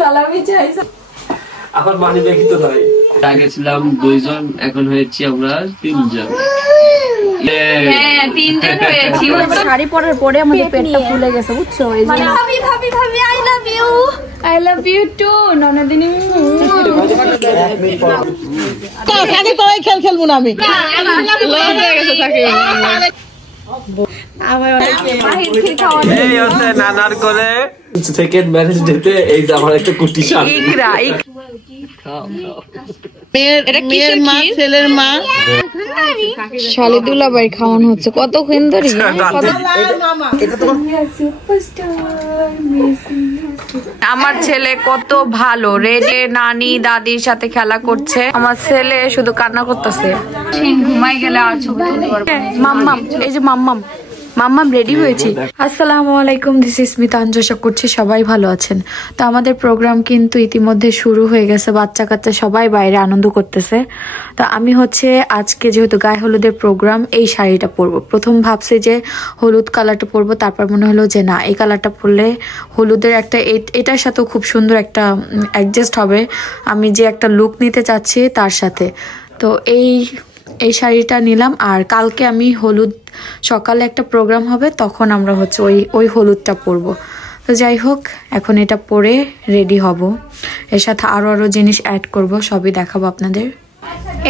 সালামি চাই। আমার মানি ব্যাগ তো নাই। আগে ছিলাম 2 জন, এখন হয়েছি আমরা 3 জন। হ্যাঁ 3 জন হয়েছি। শাড়ি পরার পরে আমাদের পেটটা ফুলে গেছে বুঝছো? এইজন্য ভাবি ভাবি ভাবি I love you, I love you too. ননদিনী আগে তোরাই খেলবো না আমি। নানার করে সেকেন্ড ম্যারেজ ডেতে এই যে আমার একটা কুটি শাড়ি। মেয়ের মা, ছেলের মা, শালি দুলাভাই খাওয়ানো হচ্ছে কতক্ষণ ধরে। আমার ছেলে কত ভালো, রেডে নানি দাদির সাথে খেলা করছে। আমার ছেলে শুধু কান্না করতেছে। ঘুমাই গেলে আর ছবি তুলতে পারবো। মাম্মাম, এই যে মাম্মাম, মাম্মাম রেডি হয়েছি। আসসালামু আলাইকুম, দিস ইজ স্মিতা। আশা করছি সবাই ভালো আছেন। তো আমাদের প্রোগ্রাম কিন্তু ইতিমধ্যে শুরু হয়ে গেছে। বাচ্চা কাচ্চা সবাই বাইরে আনন্দ করতেছে। তো আমি হচ্ছে আজকে যেহেতু গায়ে হলুদের প্রোগ্রাম, এই শাড়িটা পরবো। প্রথম ভাবছি যে হলুদ কালারটা পরবো, তারপর মনে হলো যে না, এই কালারটা পরলে হলুদের একটা এটার সাথেও খুব সুন্দর একটা অ্যাডজাস্ট হবে আমি যে একটা লুক নিতে চাচ্ছি তার সাথে। তো এই শাড়িটা নিলাম। আর কালকে আমি হলুদ সকালে একটা প্রোগ্রাম হবে, তখন আমরা হচ্ছে ওই হলুদটা পরবো। তো যাই হোক, এখন এটা পরে রেডি হব। এর সাথে আরো জিনিস অ্যাড করব, সবই দেখাবো আপনাদের।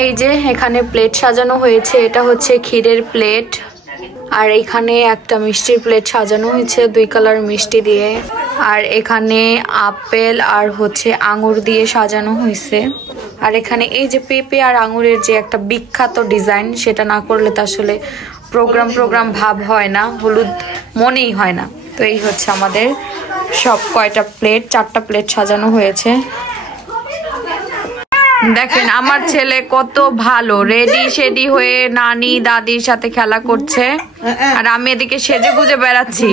এই যে এখানে প্লেট সাজানো হয়েছে, এটা হচ্ছে ক্ষীরের প্লেট। আর এখানে একটা মিষ্টির প্লেট সাজানো হয়েছে 2 কালার মিষ্টি দিয়ে। আর এখানে আপেল আর হচ্ছে আঙুর দিয়ে সাজানো হয়েছে। আর এখানে এই যে পেঁপে আর আঙুরের যে একটা বিখ্যাত ডিজাইন, সেটা না করলে তো আসলে প্রোগ্রাম ভাব হয় না, হলুদ মনেই হয় না। তো এই হচ্ছে আমাদের সব কয়টা প্লেট, 4টা প্লেট সাজানো হয়েছে। দেখেন আমার ছেলে কত ভালো, রেডি শেডি হয়ে নানি দাদির সাথে খেলা করছে। আর আমি এদিকে সেজে গুজে বেড়াচ্ছি।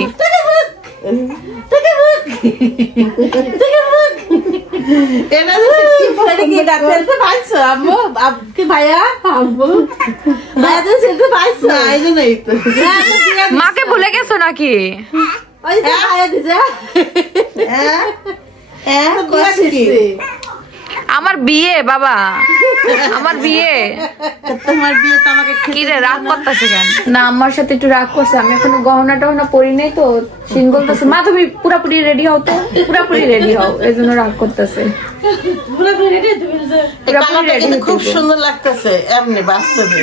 মাকে ভুলে গেছো নাকি? আমার বিয়ে বাবা, আমার বিয়ে। তোমার বিয়ে তো আমাকে কি রে রাগ করতেছে কেন? না আমার সাথে একটু রাগ করছে। আমি এখনো গহনা টহনা পরি নাই তো। সিন বলতেছে মা তুমি পুরাপুরি রেডি হও, তো পুরাপুরি রেডি হও, এই জন্য রাগ করতেছে। খুব সুন্দর লাগতেছে এমনি বাস্তবে।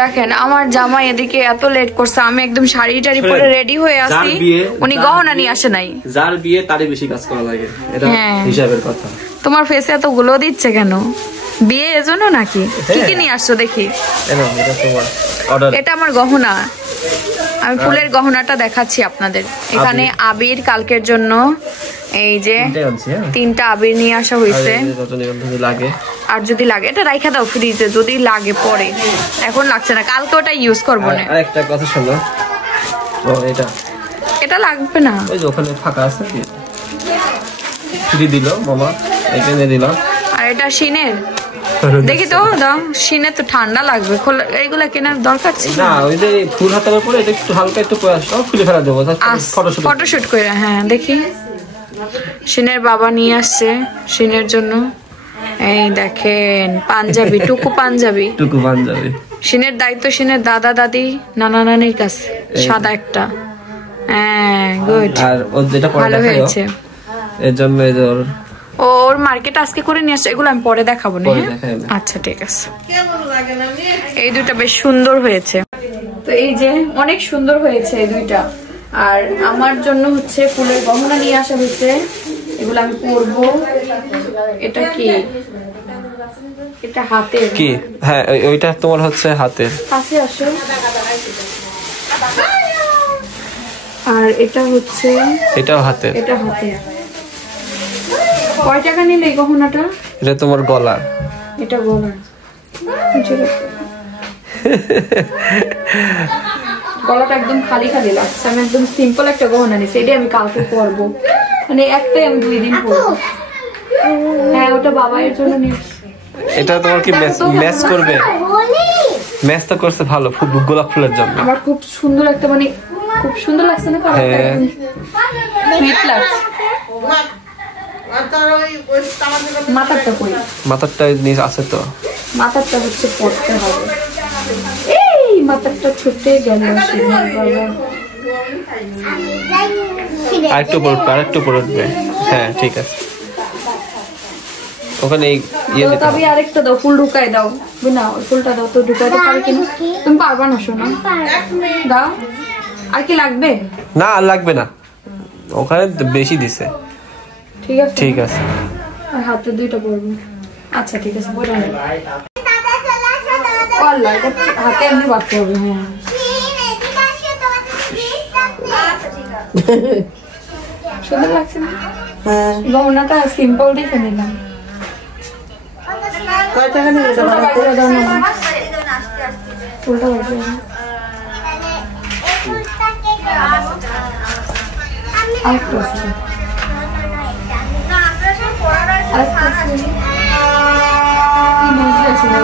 দেখেন আমার জামাই এদিকে এত লেট করছে, আমি একদম শাড়ি টাড়ি পরে রেডি হয়ে আসি, উনি গহনা নিয়ে আসে নাই। যার বিয়ে তারই বেশি কাজ করা লাগে, এটা হিসাবের কথা। তোমার ফেসে এত গুলো দিচ্ছে কেন? বিয়ে এজন্য নাকি? কি কি নিয়ে আসছো দেখি? এটা আমার গহনা, আমি ফুলের গহনাটা দেখাচ্ছি আপনাদের। এখানে আবির কালকের জন্য, এই যে 3টা আবির নিয়ে আসা হয়েছে। আর যদি লাগে এটা রাইখা দাও ফ্রিজে, যদি লাগে পরে, এখন লাগছে না, কালকে ওটা ইউজ করবো না। আরেকটা কথা শোনো, এটা লাগবে না, ওই যে ওখানে ফাঁকা আছে, ফ্রি দিল মামা, এটা নিয়ে দিলাম। আর এটা শিনের, দেখি তো দাও, শিনে তো ঠান্ডা লাগবে, এইগুলা কেনার দরকার ছিল না। ওই যে ফুল হাতার পরে এটা একটু হালকা একটু খুলে ফেলা দেবো, ফটোশুট করে। হ্যাঁ দেখি, শিনের বাবা নিয়ে আসছে শিনের জন্য। এই দেখেন পাঞ্জাবি, টুকু পাঞ্জাবি। শিনের দায়িত্ব শিনের দাদা দাদি নানা নানির কাছে, সাদা একটা। হ্যাঁ গুড, ভালো হয়েছে। এর জন্য ওর মার্কেট আজকে করে নিয়ে আসছে, এগুলো আমি পরে দেখাবো না। আচ্ছা ঠিক আছে। এই 2টা বেশ সুন্দর হয়েছে। তো এই যে অনেক সুন্দর হয়েছে এই 2টা। আর আমার জন্য হচ্ছে ফুলের গহনা নিয়ে আসা হয়েছে, এগুলো আমি পরবো। এটা কি? এটা হাতের কি? হ্যাঁ ওইটা তোমার হচ্ছে হাতের পাশে আসো। আর এটা হচ্ছে, এটাও হাতের। এটা হাতের। কয় টাকা নিলে এই গহনাটা? এটা তোমার গলার। এটা গলার। গলাটা একদম খালি খালি লাগছে। আমি একদম সিম্পল একটা গহনা নিছি, এটাই আমি কালকে পরবো, মানে একটাই আমি 2 দিন পরবো। হ্যাঁ ওটা বাবার জন্য নিয়েছি। এটা তোমার কি ম্যাচ করবে? ম্যাচ তো করছে ভালো, গোলাপ ফুলের জন্য। আমার খুব সুন্দর একটা মানে খুব সুন্দর লাগছে না কালারটা? সুইট লাগছে। মাথারটা কই? মাথারটা নিচ আছে তো। মাথারটা হচ্ছে পড়তে হবে। এই মাথারটা ছুটে গেল। আরেকটু পড়বে। হ্যাঁ ঠিক আছে। ওখানে ইয়ে দিতে তবে আরেকটা দাও, ফুল ঢুকাই দাও। না ওই ফুলটা দাও তো, ঢুকাইতে পারি কিনা? তুমি পারবা না শোনা। দাও। আর কি লাগবে? না আর লাগবে না, ওখানে বেশি দিছে। ঠিক আছে ঠিক আছে। আর হাতে দুইটা পরবো। আচ্ছা ঠিক আছে, পরে নেব। আল্লাহ, এটা হাতে এমনি বাঁধতে হবে। হ্যাঁ সুন্দর লাগছে না? হ্যাঁ। গহনাটা সিম্পল দেখে নিলাম। কয় টাকা নিয়ে যাবো? ফুলটা বাজে। আরেকটা আছে। আরেকটা আছে। কি বুঝতে পারছি না।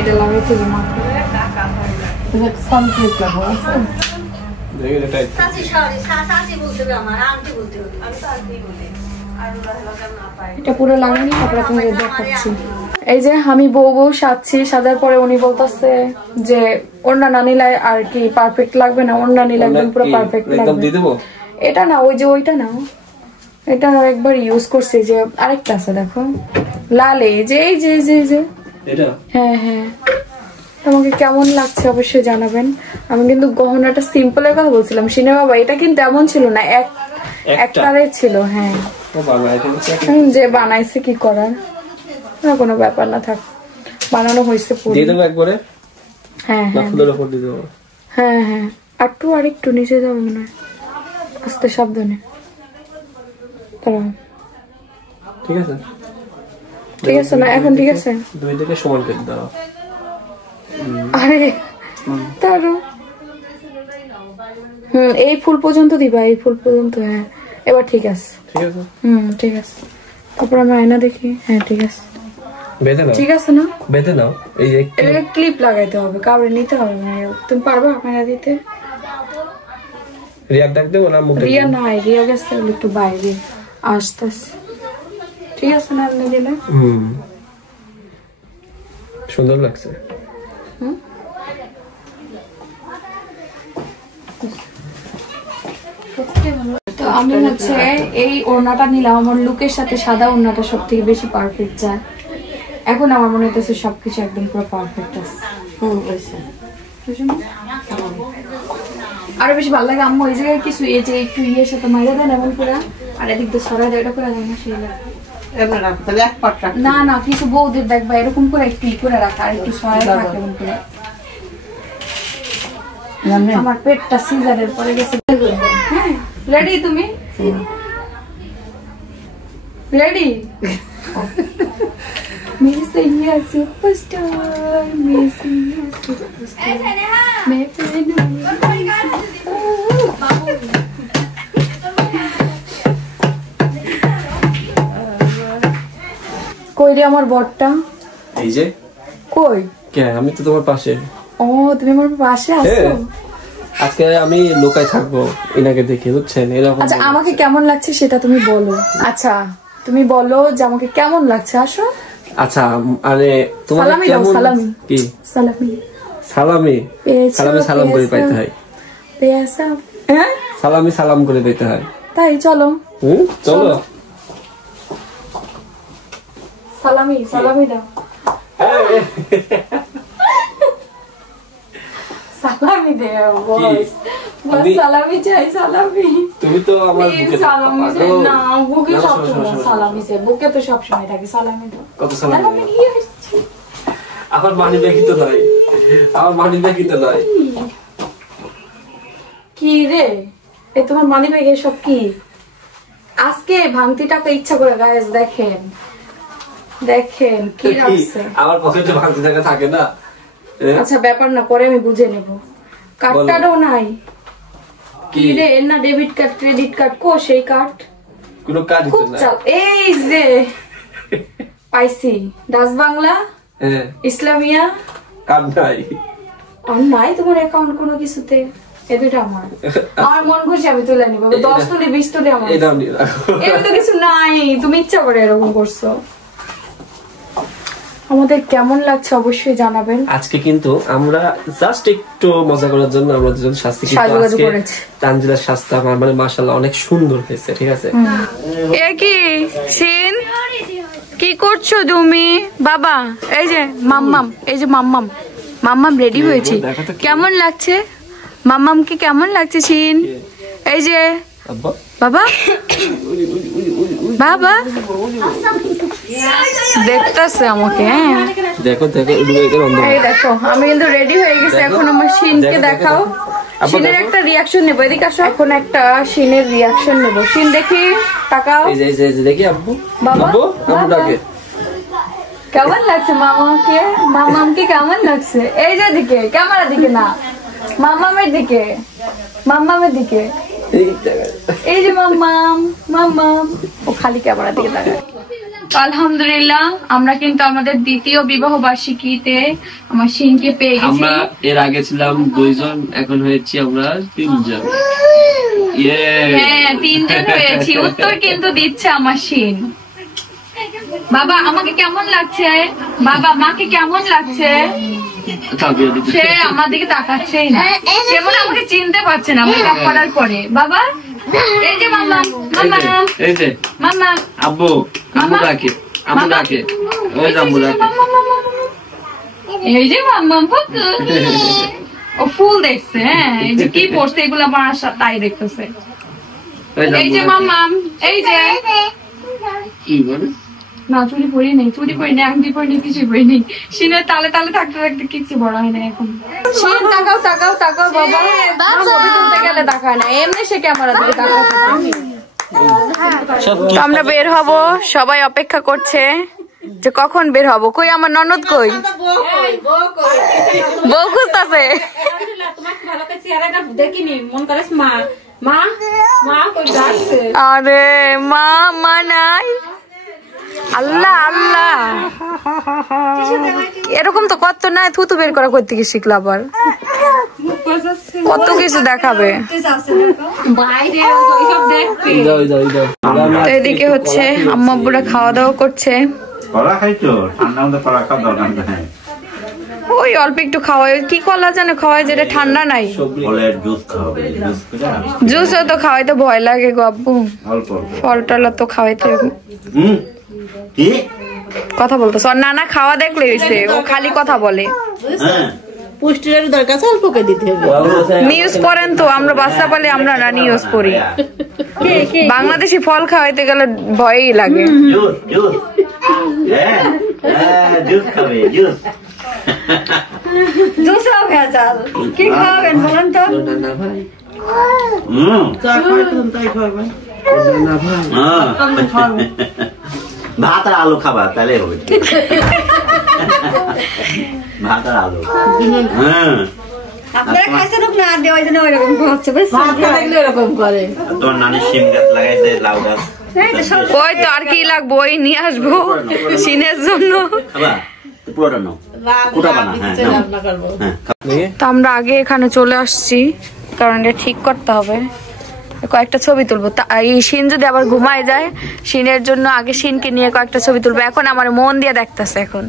এটা লাগাইতে হবে মাথায়। সানক্লিপ লাগাবো। এটা পুরো লাগাইনি, তারপরে আপনাদের দেখাচ্ছি। এই যে আমি বউ সাজছি, সাজার পরে উনি বলতেছে যে ওড়না না নিলে আর কি পারফেক্ট লাগবে না, ওড়না নিলে একদম পুরো পারফেক্ট লাগবে। এটা না, ওই যে ওইটা না, এটা একবার ইউজ করছি। যে আরেকটা আছে দেখো লাল, এই যে এই যে এই যে এটা। হ্যাঁ হ্যাঁ, তোমাকে কেমন লাগছে অবশ্যই জানাবেন। আমি কিন্তু গহনাটা সিম্পলের কথা বলছিলাম সিনে বাবা, এটা কিন্তু এমন ছিল না, একটারে ছিল। হ্যাঁ যে বানাইছে কি করার, না কোনো ব্যাপার না, থাক বানানো হয়েছে পুরো। দিয়ে দেবো একবারে। হ্যাঁ হ্যাঁ ফুলের উপর দিয়ে দেবো। হ্যাঁ হ্যাঁ, আরেকটু নিচে যাবে মনে হয়, আস্তে সাবধানে। ঠিক আছে ঠিক আছে না এখন? ঠিক আছে, দুই দিকে সমান করে দাও। আরে তারও এই ফুল পর্যন্ত দিবা, এই ফুল পর্যন্ত। হ্যাঁ এবার ঠিক আছে। ঠিক আছে। ঠিক আছে। তারপর আমি আয়না দেখি। হ্যাঁ ঠিক আছে, বেঁধে নাও। ঠিক আছে না? বেঁধে নাও। এই এটা ক্লিপ লাগাইতে হবে, কাউরে নিতে হবে না। তুমি পারবা আয়না দিতে? রিয়া ডাক দেবো না? মুখ রিয়া নাই, রিয়া গেছে একটু বাইরে, আসতেছে। ঠিক আছে না আপনি দিলে? সুন্দর লাগছে। তো আমি হচ্ছে এই ওড়নাটা নিলাম, আমার লুকের সাথে সাদা ওড়নাটা সব থেকে বেশি পারফেক্ট যায়। এখন আমার মনে হচ্ছে সবকিছু একদম পুরো পারফেক্ট আছে। আরো বেশি ভালো লাগে আম্মু ওই জায়গায় কিছু এই যে একটু ইয়ের সাথে মাইরা দেন এমন করে, আর এদিক দিয়ে সরাই দেয়, ওটা করে দেয় না সেই লাগে। না না, কিছু বউদের দেখবা এরকম করে একটু ই করে রাখা, আর একটু সরাই রাখা এমন করে। আমার পেটটা সিজারের পরে গেছে। হ্যাঁ রেডি? তুমি রেডি? मेरी सैया सुपरस्टार, मेरी सैया सुपरस्टार, मैं কই রে আমার বরটা? এই যে কই? কে? আমি তো তোমার পাশে। ও তুমি আমার পাশে আছো? আজকে আমি লোকায় থাকবো এনাকে দেখে, বুঝছেন? এরকম। আচ্ছা আমাকে কেমন লাগছে সেটা তুমি বলো। আচ্ছা তুমি বলো যে আমাকে কেমন লাগছে। আসো। আচ্ছা মানে তোমার কেমন? কি সালামি? সালামি সালাম করে পাইতে হয়। হ্যাঁ সালামি সালাম করে পাইতে হয়। তাই চলো। চলো। সালামি দাও। সালামি দে বস, সালামি চাই। সালামি তুমি তো আমার বুকে সালামি চাই না, বুকে সবসময় সালামি চাই, বুকে তো সবসময় থাকে। সালামি দাও। কত সালামি? আমার মানি ব্যাগই তো নাই, আমার মানি ব্যাগই তো নাই। কি রে এই তোমার মানি ব্যাগে সব কি? আজকে ভাঙতি টাকা ইচ্ছা করে গায়েস দেখেন দেখেন কি রাখছে। আমার পকেটে ভাঙতি টাকা থাকে না। আচ্ছা ব্যাপার না, পরে আমি বুঝে নেব। কার্ডটাও নাই। কি রে না ডেবিট কার্ড ক্রেডিট কার্ড কো সেই কার্ড কোনো কাজ খুব হচ্ছে না। চাও এই যে পাইছি ডাচ বাংলা হ্যাঁ ইসলামিয়া কাজ নাই। আর নাই তোমার অ্যাকাউন্ট কোনো কিছুতে এ দুটো আমার মন খুশি আমি তুলে নিব 10 তুলি 20 তুলি আমার এটাও নিয়ে রাখো। এর তো কিছু নাই তুমি ইচ্ছা করে এরকম করছো। আমাদের কেমন লাগছে অবশ্যই জানাবেন। আজকে কিন্তু আমরা জাস্ট একটু মজা করার জন্য আমরা দুজন শাস্তি সাজুগুজু করেছি। তানজিলার শাস্তি আমার মানে মাশাআল্লাহ অনেক সুন্দর হয়েছে। ঠিক আছে এ কি সিন কি করছো তুমি বাবা? এই যে মাম্মাম এই যে মাম্মাম মাম্মাম রেডি হয়েছে কেমন লাগছে মাম্মাম কি কেমন লাগছে সিন? এই যে আব্বা বাবা বাবা দেখতেছে আমাকে। হ্যাঁ দেখো দেখো এই দেখো আমি কিন্তু রেডি হয়ে গেছি। এখন আমার সিনকে দেখাও। সিনের একটা রিয়াকশন নেবো। এদিকে আসো। এখন একটা সিনের রিয়াকশন নেবো। সিন দেখি তাকাও। এই যে দেখি আব্বু বাবা আব্বু আব্বু ডাকে কেমন লাগছে মামাকে? মামামকে কেমন লাগছে? এই যে দিকে ক্যামেরা দিকে না মামামের দিকে মামামের দিকে এই যে মাম্মাম মাম্মাম ও খালি ক্যামেরা দিকে তাকায়। আলহামদুলিল্লাহ আমরা কিন্তু আমাদের দ্বিতীয় বিবাহ বার্ষিকীতে আমার সিনকে পেয়ে গেছি। আমরা এর আগে ছিলাম 2 জন এখন হয়েছি আমরা 3 জন। হ্যাঁ 3 জন হয়েছি। উত্তর কিন্তু দিচ্ছে আমার সিন। বাবা আমাকে কেমন লাগছে? বাবা মাকে কেমন লাগছে? সে আমার দিকে তাকাচ্ছেই না। সে মনে আমাকে চিনতে পারছে না মেকআপ করার পরে। বাবা এই যে মাম্মা মাম্মা এই যে মাম্মা আব্বু আব্বু ডাকে আব্বু ডাকে ওই আব্বু ডাকে এই যে মাম্মা ও ফুল দেখছে। হ্যাঁ এই যে কি পড়ছে এগুলো আমার তাই দেখতেছে। এই যে মাম্মা এই যে কি বলে না চুরি পরি নেই আংটি পরি নেই কিছু পরি নেই। সিনের তালে তালে থাকতে থাকতে কিছু বড় হয় না এখন। সিন তাকাও তাকাও তাকাও বাবা ছবি তুলতে গেলে তাকায় না এমনি সে ক্যামেরা দিকে তাকায়। আমরা বের হব সবাই অপেক্ষা করছে যে কখন বের হব। কই আমার ননদ কই? বউ খুঁজতেছে। আরে মা মা নাই আল্লাহ আল্লাহ এরকম তো কত নাই থুতু বের করা করতে গিয়ে শিখলো আবার কত কিছু দেখাবে। এদিকে হচ্ছে আম্মা আব্বুরা খাওয়া দাওয়া করছে। ওই অল্প একটু খাওয়াই কি কলা জানো খাওয়াই যেটা ঠান্ডা নাই। জুসও তো খাওয়াইতে ভয় লাগে গো আব্বু। ফল টল তো খাওয়াইতে কথা বলতেছ নানা খাওয়া দেখলে হয়েছে ও খালি কথা বলে। পুষ্টির দরকার অল্পকে দিতে হবে। নিউজ পড়েন তো আমরা বাচ্চা পালে আমরা না নিউজ পড়ি। বাংলাদেশি ফল খাওয়াইতে গেলে ভয়ই লাগে। জুসও ভেজাল কি খাবেন বলেন তো? ভাত আর আলু খাবার তাহলে হবে। ভাত আর আলু আপনারা খাইছেন না দেওয়া জন্য ওইরকম হচ্ছে এরকম করে। তোর নানি শিম গাছ লাগাইছে লাউ গাছ ওই তো আর কি লাগবো ওই নিয়ে আসবো সিনের জন্য। পুরোটা নাও কুটা বানা। তো আমরা আগে এখানে চলে আসছি কারণ এটা ঠিক করতে হবে। কয়েকটা ছবি তুলবো এই সিন যদি আবার ঘুমায় যায় সিনের জন্য আগে সিনকে নিয়ে কয়েকটা ছবি তুলবো। এখন আমার মন দিয়ে দেখতেছে এখন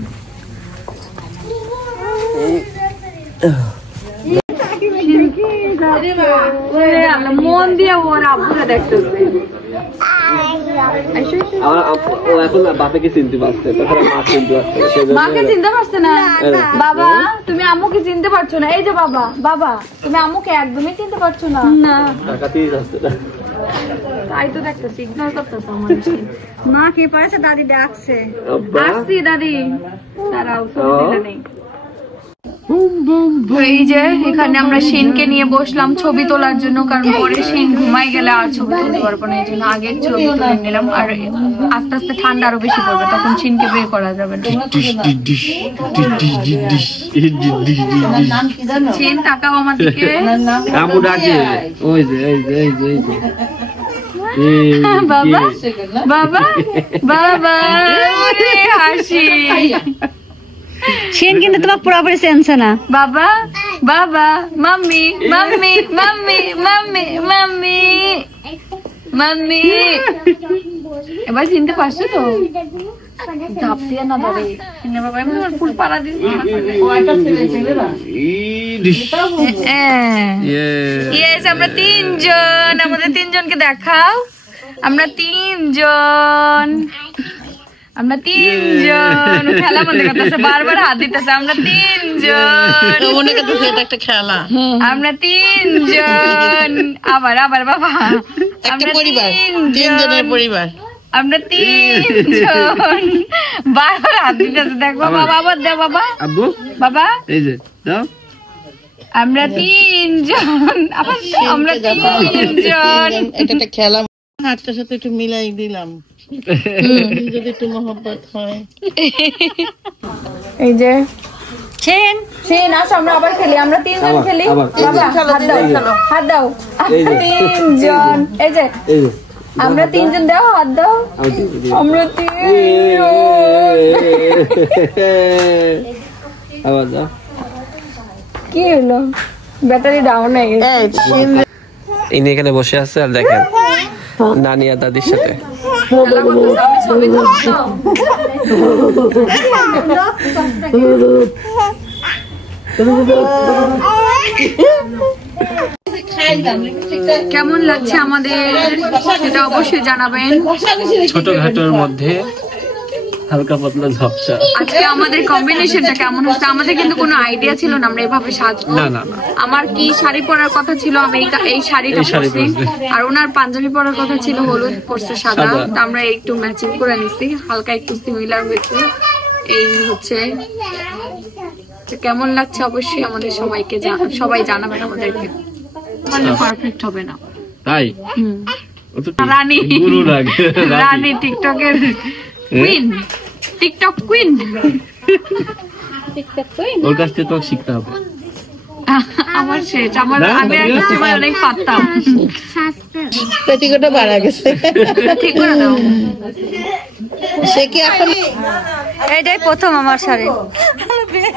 মন দিয়ে ওর আব্বুরা দেখতেছে। বাবাকে চিনতে পারছে মাকে চিনতে পারছে না। বাবা তুমি আম্মুকে চিনতে পারছো না। এই যে বাবা বাবা তুমি আম্মুকে একদমই চিনতে পারছো না। না তাই তো দেখতেছি ইগনোর করতেছে আমার। মা কি পারছে দাদি ডাকছে আসছি দাদি দাঁড়াও ছবি তুলে নেই। এই যে এখানে আমরা শিনকে নিয়ে বসলাম ছবি তোলার জন্য, কারণ পরে শিন ঘুমাই গেলে আর ছবি তুলতে পারবো না, এই জন্য আগে ছবি তুলে নিলাম। আর আস্তে আস্তে ঠান্ডা আরো বেশি পড়বে, তখন শিনকে বের করা যাবে না। শিন তাকাও আমার দিকে। আমু ডাকে, ওই যে এই যে এই যে এই যে বাবা বাবা বাবা, ওরে হাসি। শিন কিন্তু তোমাকে পুরোপুরি চেনছে না। বাবা বাবা, mummy mummy mummy mummy mummy mummy. এবার চিনতে পারছো তো? ধাপ দিয়ে না ধরে বাবা, এমন ফুল পাড়া দিচ্ছে। ইয়েস, আমরা তিনজন, আমাদের তিনজনকে দেখাও। আমরা তিনজন খেলা মনে করতেছে, বারবার হাত দিতেছে। আমরা তিনজন মনে করতেছে এটা একটা খেলা। আমরা তিনজন, আবার আবার বাবা, একটা পরিবার, তিনজনের পরিবার। আমরা তিনজন, বারবার হাত দিতেছে। দেখ বাবা, আবার দেখ বাবা, আব্বু বাবা, এই যে দাও। আমরা তিনজন, আবার আমরা তিনজন। এটা একটা খেলা, হাতটার সাথে একটু মিলাই দিলাম, যদি একটু মহব্বত হয়। এই যে শিন আসো, আমরা আবার খেলি। আমরা তিনজন খেলি। বাবা হাত দাও, হাত দাও। তিনজন, এই যে আমরা তিনজন, দাও হাত দাও। আমরা আবার দাও। কি হলো, ব্যাটারি ডাউন হয়ে গেছে। ইনি এখানে বসে আছে আর দেখেন নানি আর দাদির সাথে। কেমন লাগছে আমাদের সেটা অবশ্যই জানাবেন। ছোটখাটোর মধ্যে হালকা পাতলা ঝাপসা। আজকে আমাদের কম্বিনেশনটা কেমন হচ্ছে, আমাদের কিন্তু কোনো আইডিয়া ছিল না আমরা এভাবে সাজবো। না না না, আমার কি শাড়ি পরার কথা ছিল, আমি এই শাড়িটা পরছি, আর ওনার পাঞ্জাবি পরার কথা ছিল, হলুদ পরছে সাদা। তো আমরা একটু ম্যাচিং করে নিছি, হালকা একটু সিমিলার হয়েছে। এই হচ্ছে কেমন লাগছে অবশ্যই আমাদের সবাইকে সবাই জানাবেন আমাদেরকে। মানে পারফেক্ট হবে না তাই রানী, গুরু লাগে রানী টিকটকের কুইন, টিকটক কুইন। ওর কাছ থেকে তো শিখতে হবে। আমার শেষ, আমি এক সময় অনেক পারতাম। পেটিকোটটা বাড়া গেছে, ঠিক করে দাও। সে কি এখন এটাই প্রথম আমার শাড়ি,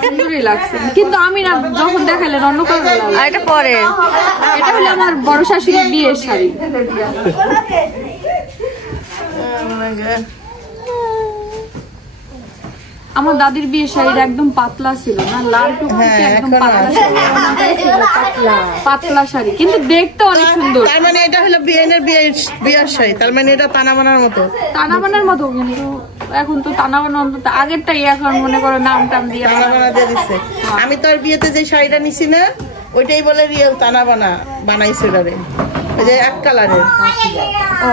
সুন্দরই লাগছে, কিন্তু আমি না যখন দেখালেন অন্য কালার। আর এটা পরে, এটা হলো আমার বড় শাশুড়ির বিয়ের শাড়ি। আমার দাদির বিয়ের শাড়িটা একদম পাতলা ছিল না, লাল টুকটুকে একদম পাতলা শাড়ি, কিন্তু দেখতে অনেক সুন্দর। তার মানে এটা হলো বিয়ের শাড়ি, তার মানে এটা তানাবানার মতো। তানাবানার মতো, কিন্তু এখন তো তানাবানা অন্তত আগেরটাই, এখন মনে করো নাম টাম দিয়ে তানাবানা দিয়ে দিচ্ছে। আমি তোর বিয়েতে যে শাড়িটা নিছি না, ওইটাই বলে রিয়েল তানাবানা বানাইছিল রে, ওই যে এক কালারের। ও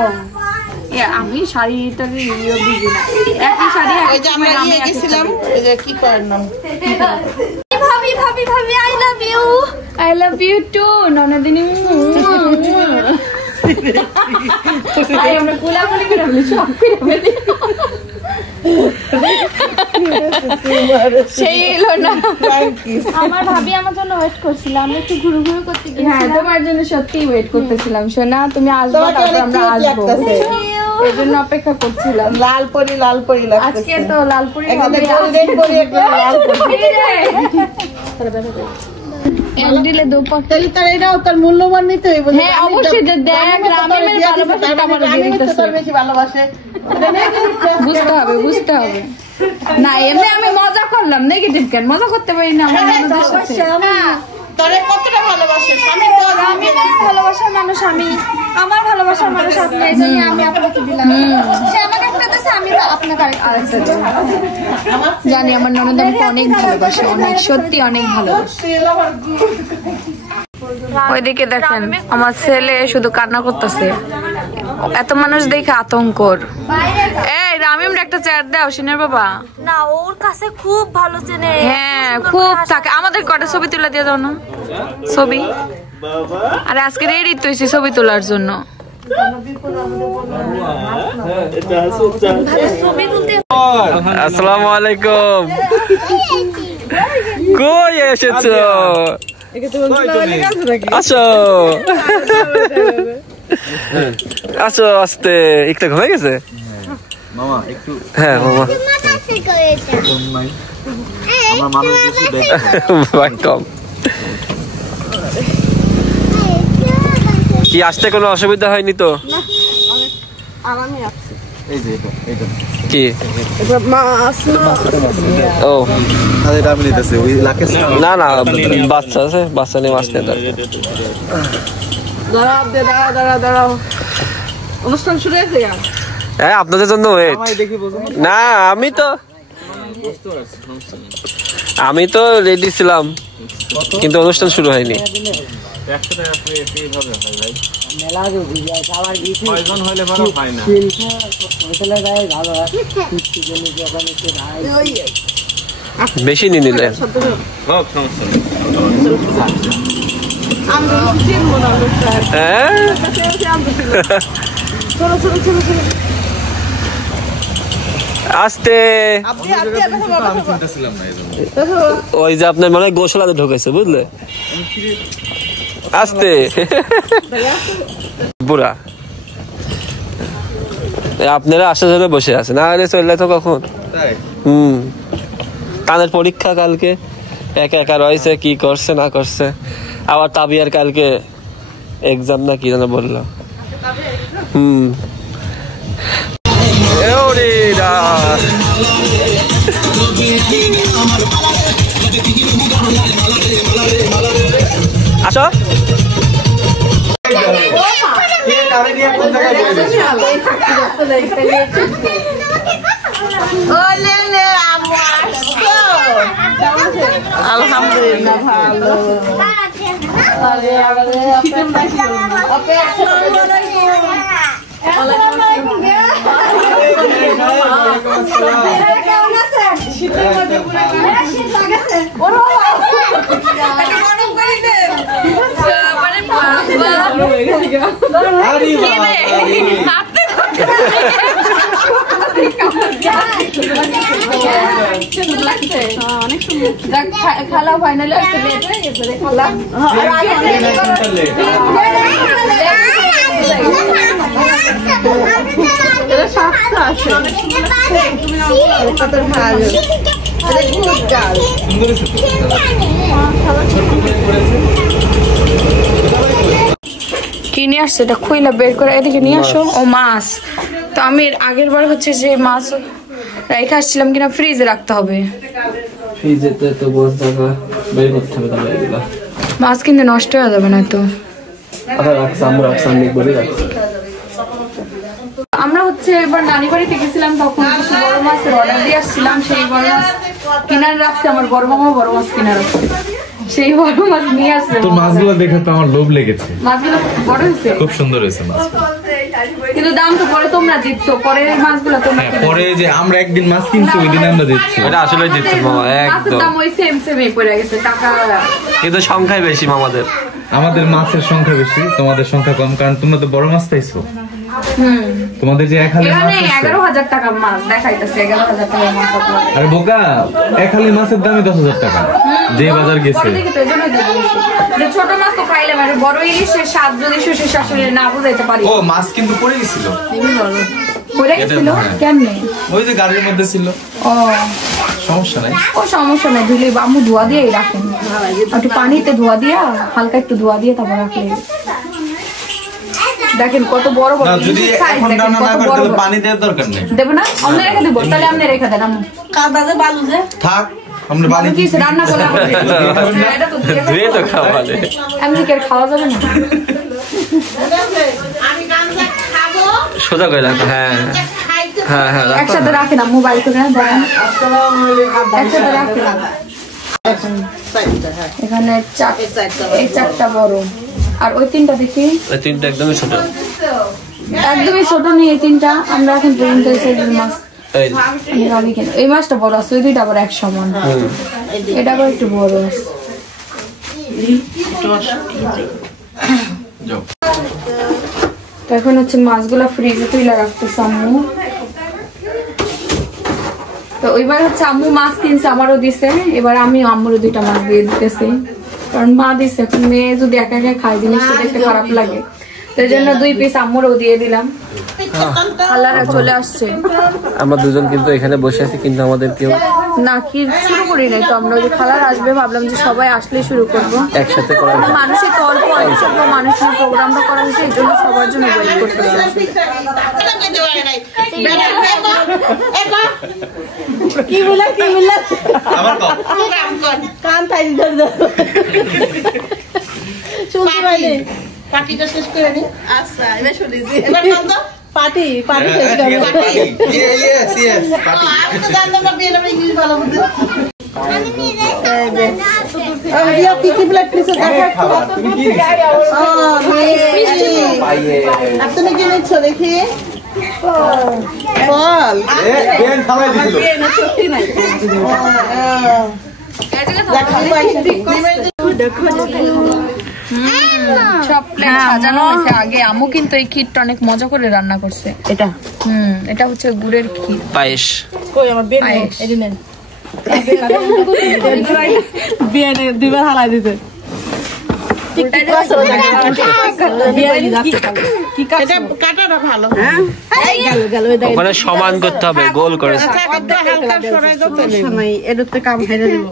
আমি শাড়িটাকে বুঝি না, একই শাড়ি। ওই যে আমরা নিয়ে গেছিলাম, ওই যে কি করার নাম, ভাবি ভাবি ভাবি, আই লাভ ইউ টু ননদিনী। আমরা কোলাকুলি করে সব সেই এলো না। আমার ভাবি আমার জন্য ওয়েট করছিল, আমি একটু ঘুরু ঘুরু করতে গিয়ে। হ্যাঁ, তোমার জন্য সত্যি ওয়েট করতেছিলাম সোনা, তুমি আসবে তারপর আমরা আসবো, এই জন্য অপেক্ষা করছিলাম। লাল পরি লাগছে আজকে তো লালপুরি এখানে গোল্ডেন পরি, একটা লাল পরি। দিলে দুপাশে তার এটাও তার মূল্যবান নিতে হইব। হ্যাঁ অবশ্যই, যে দেখ রামের ভালোবাসা আমার বেশি ভালোবাসে, বুঝতে হবে বুঝতে হবে। না এমনি আমি মজা করলাম, নেগেটিভ কেন মজা করতে পারি না আমার ননদের সাথে। তোরে কতটা ভালোবাসে স্বামী, তোর আমি ভালোবাসার মানুষ, আমি আমার ভালোবাসার মানুষ আপনি, এই জন্য আমি আপনাকে দিলাম। সে আমাকে একটা দিয়েছে, আমি আপনাকে আরেকটা দিলাম। জানি আমার ননদ আমাকে অনেক ভালোবাসে, অনেক সত্যি অনেক ভালোবাসে। ওইদিকে দেখেন আমার ছেলে শুধু কান্না করতেছে, এত মানুষ দেখে আতঙ্কর। এই রামিম একটা চ্যাট দাও সিনের বাবা। না ওর কাছে খুব ভালো চেনে। হ্যাঁ খুব থাকে। আমাদের কটা ছবি তুলে দিয়ে দাও না ছবি। আরে আজকে রেডি তো হইছি ছবি তোলার জন্য। আসসালামু আলাইকুম। কই এসেছো? আসো আসো আস্তে। একটু ঘুমাই গেছে মামা একটু। হ্যাঁ মামা কি আসতে কোনো অসুবিধা হয়নি তো? কি ও না না বাচ্চা আছে, বাচ্চা নিয়ে মাছ নিয়ে দাঁড়াও অনুষ্ঠান শুরু হয়েছে। হ্যাঁ আপনাদের জন্য ওয়েট। না আমি তো রেডি ছিলাম কিন্তু অনুষ্ঠান শুরু হয়নি। বেশি নিয়ে নিলে আস্তে। ওই যে আপনার মানে গোসলাতে ঢুকেছে বুঝলে। আস্তে বুড়া আপনারা আসার জন্য বসে আছে, না হলে চললে তো কখন। কানের পরীক্ষা কালকে, একা একা রয়েছে কি করছে না করছে। আবার তাবিয়ার কালকে এক্সাম না কি যেন বললো। আসো আলহামদুলিল্লাহ ভালো। খালা ফাইনালি আসতে লেট হয়ে গেছে রে খালা। কিনে আসছে এটা খুইলা বের করে এদিকে নিয়ে আসো। ও মাছ তো আমি আগের বার হচ্ছে যে মাছ রেখে আসছিলাম কিনা ফ্রিজে রাখতে হবে। মাছ কিন্তু নষ্ট হয়ে যাবে না তো। আমরা হচ্ছে এবার নানি বাড়িতে গেছিলাম তখন কিছু বড় মাছের অর্ডার দিয়ে আসছিলাম। সেই বড় মাছ কিনার রাখছে আমার বড় মামা, বড় মাছ কিনা রাখছে। সেই বড় মাছ নিয়ে আসছে। তো মাছগুলো দেখে তো আমার লোভ লেগেছে। মাছগুলো বড় হয়েছে, খুব সুন্দর হয়েছে মাছ। কিন্তু দাম তো পরে তোমরা জিতছো, পরে মাছগুলো তোমরা পরে যে আমরা একদিন মাছ কিনছি ওই দিন আমরা দিচ্ছি। এটা আসলে জিতছে মামা মাছের দাম ওই সেম পড়ে গেছে টাকা, কিন্তু সংখ্যাই বেশি মামাদের। আমাদের মাছের সংখ্যা বেশি, তোমাদের সংখ্যা কম, কারণ তোমরা তো বড় মাছ পাইছো। তোমাদের যে এক হালি মাছ 11,000 টাকা মাছ দেখাইতেছে, 11,000 টাকা মাছ আপনাদের। আরে বোকা, এক হালি মাছের দামই 10,000 টাকা যে বাজার গেছে। যে ছোট মাছ তো খাইলে মানে বড় ইলিশের স্বাদ যদি শ্বশুর শাশুড়ি না বুঝাইতে পারি। ও মাছ কিন্তু পড়ে গেছিল। পড়ে গেছিল কেমনে? ওই যে গাড়ির মধ্যে ছিল। ও সমস্যা নাই, ও সমস্যা নাই, ধুলে আম্মু ধোয়া দিয়ে রাখেন, একটু পানিতে ধোয়া দিয়া হালকা একটু ধোয়া দিয়ে তারপর রাখলে। দেখেন কত বড় বড়। যদি এখন রান্না না করতে তাহলে পানি দেওয়ার দরকার নেই। দেব না, আমরা রেখে দেব। তাহলে আপনি রেখে দেন আম্মু। কাদা যে বালু যে থাক, আমরা বালি কি রান্না করলাম এটা তো ধুয়ে তো খাওয়ালে এমনি কি খাওয়া যাবে না। আমি গামলা খাবো সোজা করে রাখো। হ্যাঁ হ্যাঁ হ্যাঁ একসাথে রাখেন না, মোবাইল করে দেখেন একসাথে রাখেন। এখানে এই চারটা বড় আর ওই তিনটা দেখি। ওই তিনটা একদমই ছোট, একদমই ছোট নেই এই তিনটা। আমরা এখন পর্যন্ত এই সাইজের মাছ এই মাছটা বড় আছে, ওই দুইটা আবার এক সমান, এটা আবার একটু বড় আছে। এখন হচ্ছে মাছগুলা ফ্রিজে তুলে রাখতেছে আম্মু। তো ওইবার হচ্ছে আম্মু মাছ কিনছে, আমারও দিছে, এবার আমি আম্মুরও 2টা মাছ দিয়ে দিতেছি, কারণ মা দিছে, এখন মেয়ে যদি একা একা খায় জিনিসটা দেখতে খারাপ লাগে, তো এই জন্য 2 পিস আম্মুরও দিয়ে দিলাম। খালারা চলে আসছে, আমরা দুজন কিন্তু এখানে বসে আছি, কিন্তু আমাদের কেউ না কি শুরু করি নাই তো আমরা, যে খালার আসবে ভাবলাম যে সবাই আসলে শুরু করবো একসাথে করা। মানুষের তো অল্প অল্প মানুষের প্রোগ্রামটা করা হয়েছে, এই জন্য সবার জন্য ওয়েট করতেছে। কি বলা কান তাই পার্টিটা শেষ করে নি। আচ্ছা এবার শুনেছি, এবার পার্টি শেষ করে আমি তো জানতাম না বিয়ে নামে ইংলিশ ভালো বলতে। তুমি কি নিচ্ছ দেখি? ফল সত্যি নাই, সব প্লেট সাজানো হয়েছে আগে। আম্মু কিন্তু এই ক্ষীরটা অনেক মজা করে রান্না করছে। এটা হচ্ছে গুড়ের ক্ষীর পায়েস। কই আমার পায়েস এই নেন, দুইবার হালাই দিতে। কাটাটা ভালো, ওখানে সমান করতে হবে, গোল করে। এটাতে কাম খাইতে দিব।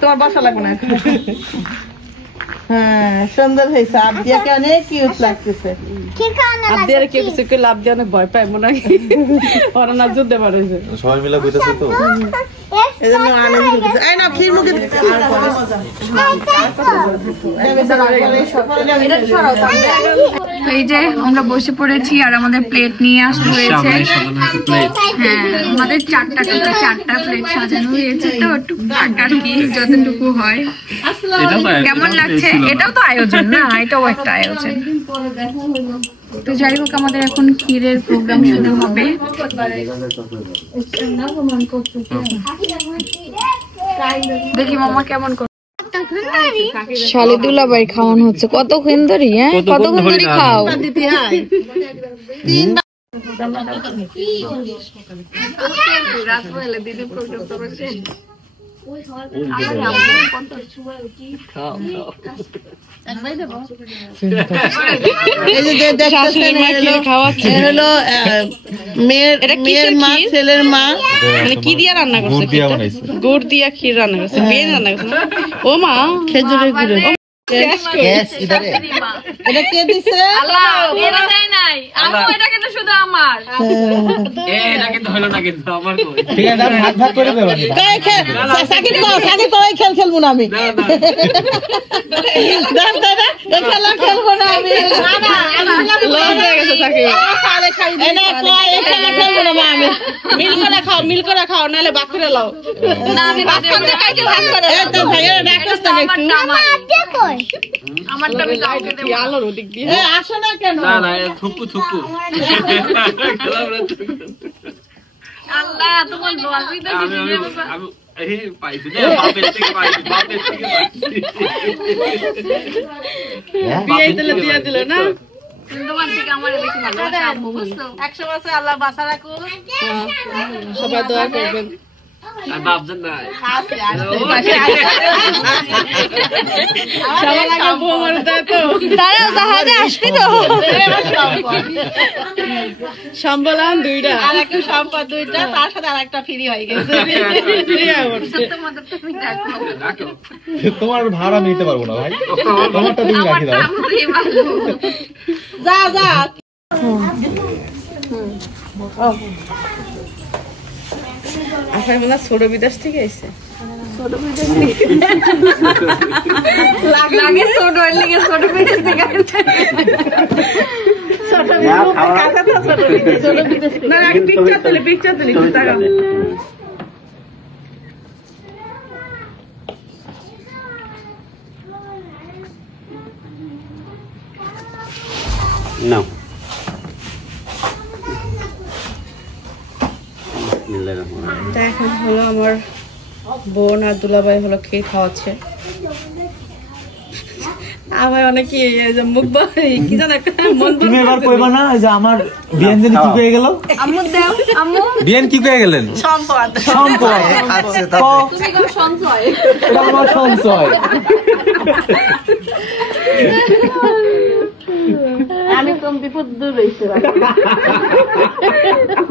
তোমার বাসা লাগবে না। হ্যাঁ সুন্দর হয়েছে, আবদিয়াকে অনেক কিউট লাগতেছে। আবদিয়ার কেউ কিছু লাভ দিয়ে অনেক ভয় পায় মনে হয়, ওরা না যুদ্ধে পারেছে সবাই মিলে বুঝতেছে তো, এই জন্য আনন্দ হচ্ছে। এই না ক্ষীর মুখে এই যে আমরা বসে পড়েছি আর আমাদের প্লেট নিয়ে আসতে হয়েছে। হ্যাঁ আমাদের 4টা প্লেট সাজানো হয়েছে, তো টুকটাক আর কি যতটুকু হয়। কেমন লাগছে? এটাও তো আয়োজন না, এটাও একটা আয়োজন। তো যাই হোক আমাদের এখন ক্ষীরের প্রোগ্রাম শুরু হবে। দেখি মামা কেমন করে। শালি দুলাভাই খাওয়ানো হচ্ছে, কতক্ষণ ধরে? হ্যাঁ কতক্ষণ ধরে খাও? মেয়ের মা ছেলের মা কি দিয়ে রান্না করছে? গুড় দিয়া ক্ষীর রান্না করছে, মেয়ে রান্না করছে। ও মা খেজুরের গুড় এটা কে দিছে? খেলবো না আমি, খেলবো না আমি, মিল করে খাও নাহলে বাক করে লাও। আলোর ওদিক দিয়ে আসো না কেন? থুকু থুকু আল্লাহ তোমার পাইছি দিয়ে দিল না। তোমার থেকে আমার বেশি ভালোবাসা আম্মু, বুঝছো? 100 বছর আল্লাহ বাঁচা রাখুন, সবাই দোয়া করবেন। সম্বলান 2টা আর একটা সম্পদ 2টা, তার সাথে আর একটা ফ্রি হয়ে গেছে। তোমার ভাড়া আমি নিতে পারবো না ভাই, তোমারটা তুমি রাখি দাও। যা যা ছোট বিদেশ থেকে এসে লাগে ছোট বিদেশ থেকে পিকচার তুলি নাও এখন হলো আমার বোন আর দুলাভাই হলো খেয়ে খাওয়াচ্ছে। আমার অনেকে মুখ কি জানো তুমি এবার কইবা না যে আমার বিয়ান জানি কি হয়ে গেল? আম্মু দাও, আম্মু বিয়ান কি হয়ে গেলেন? সম্পদ সম্পদ। আচ্ছা তুমি কোন সঞ্চয়? এটা আমার সঞ্চয়। আমি কম বিপদ দূর হইছে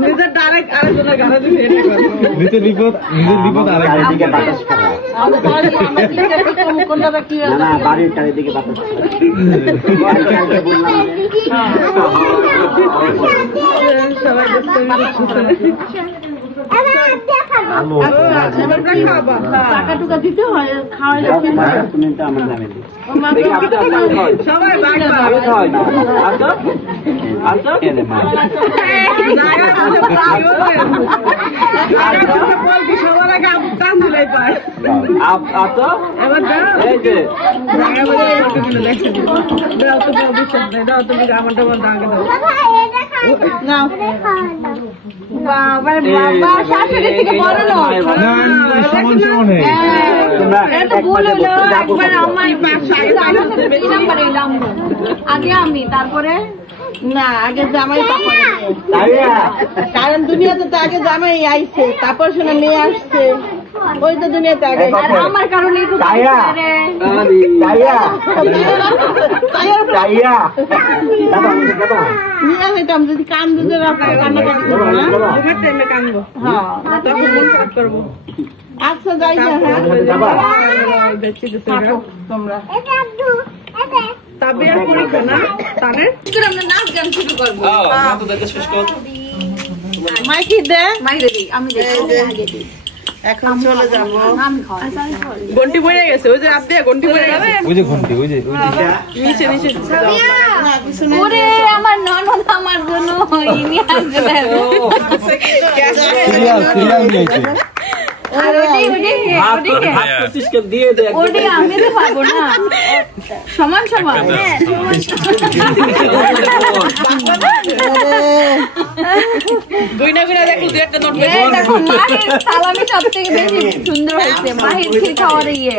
নিজের ডাইরেক্ট আরেকজনের গানে দিছে এটা কথা নিজের বিপদ আরেক চারিদিকে বাতাস খারাপ কোনটা কি না বাড়ির চারিদিকে বাতাস সবাই টাকা টুকা দিতে হয় খাওয়াইলে তুমি তো আমার নামে দিও সবাই সবার আগে কান দিলে পায় আমারটা বলতে আগে দাও বাবা বাবা শাশুড়ি থেকে বড় নয়। এটা ভুল হলো, একবার আমার নাম্বার এলাম আগে আমি, তারপরে না আগে জামাই তারপরে কারণ দুনিয়াতে তো আগে জামাই আইছে তারপর শুনে মেয়ে আসছে ওই তো দুনিয়াতে আগে আমার কারণে নিয়ে যেতাম যদি কান দিতে কান্নাকাটি করবো না কানবো হ্যাঁ তখন মন খারাপ করবো। আচ্ছা যাই তোমরা তাবিয়ার পরীক্ষা না তাদের আমরা নাচ গান শুরু করবো। মাইকি দে মাইরে দিই, আমি দিই। এখন চলে যাবো ঘন্টি পড়ে গেছে ওই যে রাত দিয়ে ঘন্টি পড়ে গেছে ওই যে ঘন্টি ওই যে নিচে ওরে আমার ননদ আমার জন্য ইনি আসবে। সিরিয়াল নিয়েছে আর ওটি আমি তো পারবো না, সমান সমান। দেখো মাহির সালামি সব থেকে বেশি সুন্দর হয়েছে, মাহির খেয়ে খাওয়ার ইয়ে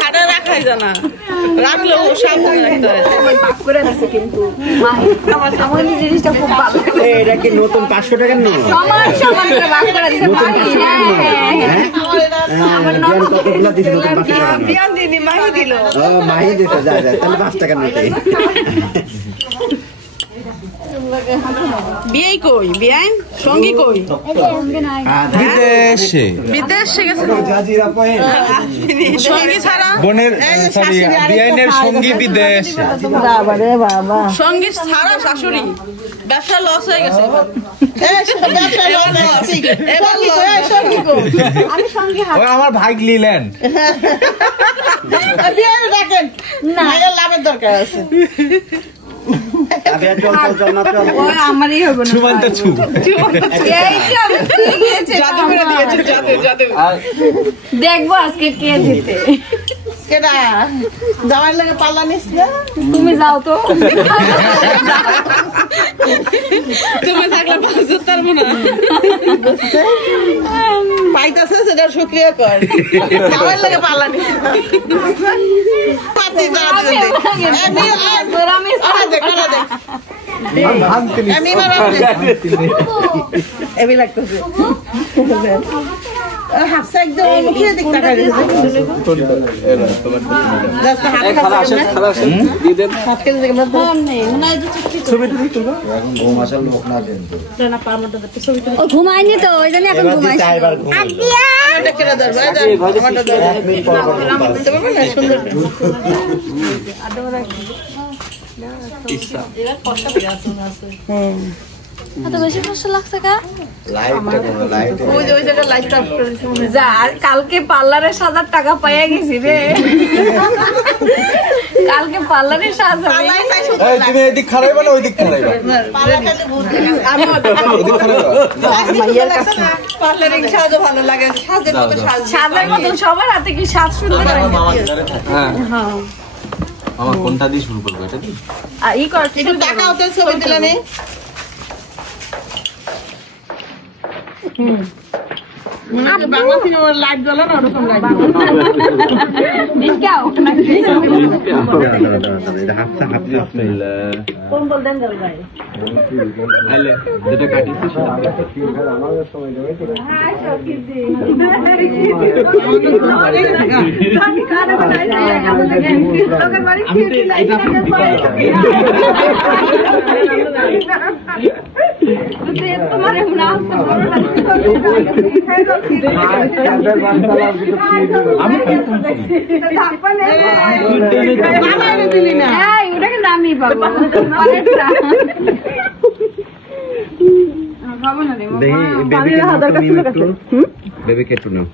খাটা রাখাই জানা রাখলেও সাবধানে রাখতে হয় কিন্তু আমার জিনিসটা খুব ভালো। এটা কি নতুন 500 টাকার নোট? সমান সমান করে ভাগ করে দিতে পারি। মাহি দিতে যা যায় তাহলে 5 টাকার নোটে বিয়ে কই বিয়ে সঙ্গী কই বিদেশে বিদেশে গেছে সঙ্গী ছাড়া বোনের সরি বিয়াইনের সঙ্গী বিদেশে সঙ্গী ছাড়া শাশুড়ি ব্যবসা লস হয়ে গেছে ওই আমার ভাই লিলেন দেখেন না লাভের দরকার আছে আমারই হবে না, সুমন্ত ছু দেখবো আজকে কে জিতে। কেডা জামাই লাগে পাল্লা নিস না তুমি যাও তো, তুমি থাকলে পারবো না পাইতাছে সেটা সক্রিয় কর জামাই লাগে পাল্লা নিস আমি লাগতেছে হাফসা একদম মুখে দিক টাকা ঘুমায়নি তো ওই জন্য এখন ঘুমাইছি। এত বেশি কষ্ট লাগছে কা ওই জায়গায় লাইটটা অফ করে দিছি যা আর কালকে পার্লারে 1000 টাকা পাইয়া গেছি রে কালকে পার্লারে সাজা এই তুমি এদিক খারাইবা না ওই দিক খারাইবা আমি ওদিক খারাইবা মাইয়ার কাছে পার্লারে সাজো ভালো লাগে সাজের মতো সাজার মতো সবার হাতে কি সাজ সুন্দর হ্যাঁ মামা কোনটা দিয়ে শুরু করব এটা দি আর ই কর একটু টাকা ওতে ছবি দিলানে বাংলা সিনেমার লাইট জ্বলে না ওরকম লাইট ডিসকাও কোন বলতেন জল ভাই আইলে যেটা কাটিছি সেটা তোমারে নাস্তা আমি ওটাকে নামি পাবো বেবি কেটু নাও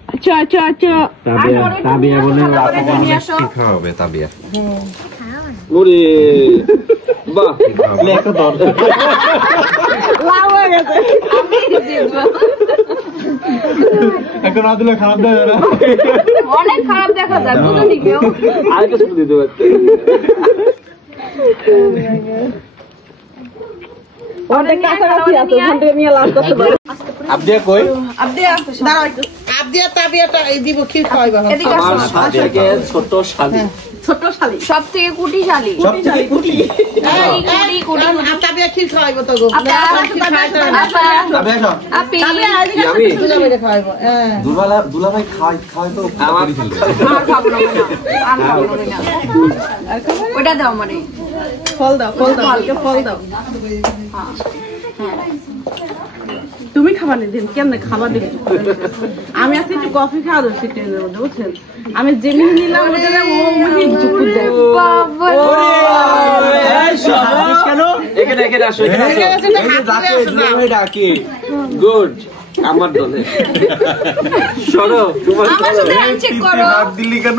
তাবিয়া বলে কি খাওয়াবে তাবিয়া ওরে বাহ লেখা দর এখন আদুলে খারাপ দেয় না অনেক খারাপ দেখা যায় বুঝলি কেউ আর কিছু দিতে পারতে অনেক কাছাকাছি আছে ওখান থেকে নিয়ে লাভ করতে পারো আপনি কই আবদিয়া দাঁড়াও একটু আবদিয়া তাবিয়াটা এই দিব কি খাওয়াইবা এদিকে আসো আমার সাথে ছোট শালি ছোট শালি সব থেকে কুটি শালি এই কুটি কুটি তাবিয়া কি খাওয়াইবো তো গো তাবিয়া সব আপি আমি দুলা খাওয়াইবো হ্যাঁ দুলা ভাই খাই তো আমার আর খাবো না আর খাবো না ওটা দাও মানে ফল দাও হালকা ফল দাও তুমি খাবার দিন কেমনে খাবার দিন আমি আজকে একটু কফি খাওয়া দিচ্ছি ট্রেনের মধ্যে বুঝছেন আমি যেমনি নিলাম ওটা ও মুখে ঝুঁকুর দেয় বাবা কেন এখানে এখানে আসো এখানে ডাকি গুড আমার দলে সরো তোমার আমার সাথে হ্যান্ডশেক করো হাত দিলি কেন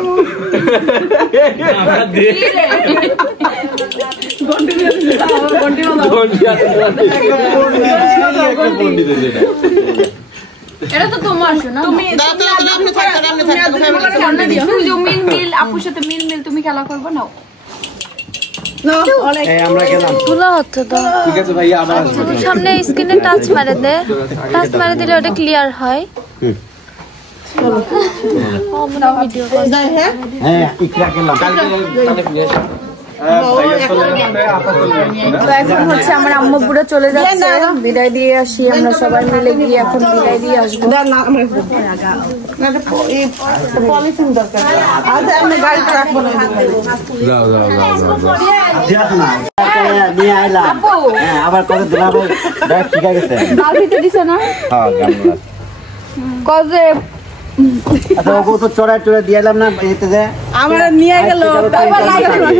এটা তো তোমার শোনা তুমি মিল আপুর সাথে মিল তুমি খেলা করবো না আমরা গেলাম তুলা হচ্ছে তো ঠিক আছে ভাইয়া আবার সামনে স্ক্রিনে টাচ মারে দে টাচ মারে দিলে ওটা ক্লিয়ার হয় ভিডিও হ্যাঁ ইকরা গেলাম কালকে তাহলে ফিরে আসো তো এখন হচ্ছে আমার আম্মু পুরো চলে যাচ্ছে বিদায় দিয়ে আসি আমরা সবাই মিলে গিয়ে এখন বিদায় দিয়ে আসবো পলিথিন দরকার আজ আমি গাড়িতে রাখবো না নিয়ে আইলাম হ্যাঁ আবার কত দিলাম ভাই ঠিক আছে গাড়িতে দিছো না হ্যাঁ গামলা কজে আচ্ছা ওগো তো চড়াই চড়াই দিয়ে এলাম না এতে যে আমার নিয়ে গেল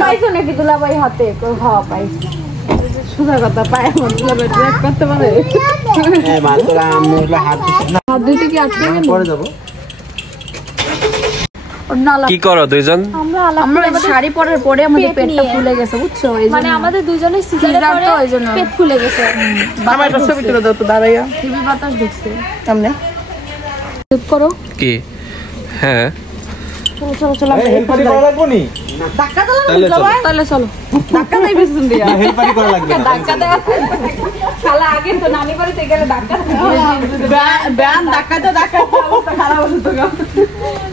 পাইছো নাকি দুলাভাই হাতে হ্যাঁ পাইছি সোজা কথা পায় আমার দুলাভাই ট্র্যাক করতে পারে হ্যাঁ মা তোরা আম্মুগুলো হাত হাত দুইটা কি আটকে গেল পরে যাবো কি করো দুইজন আমরা শাড়ি পরার পরে আমাদের পেটটা ফুলে গেছে বুঝছো মানে আমাদের দুজনের সিজার তো ওই জন্য পেট ফুলে গেছে আমার একটা ছবি তুলে দাও তো দাঁড়াইয়া টিভি বাতাস ঢুকছে সামনে করো কি হ্যাঁ হেল্পারি করা লাগবে নি ধাক্কা দিলাম তাহলে চলো তাহলে চলো ধাক্কা দেই বেশি দিয়া হেল্পারি করা লাগবে না ধাক্কা দেওয়া শালা আগে তো নানি বাড়িতে গেলে ধাক্কা ব্যান ধাক্কাতে অবস্থা খারাপ হতো তো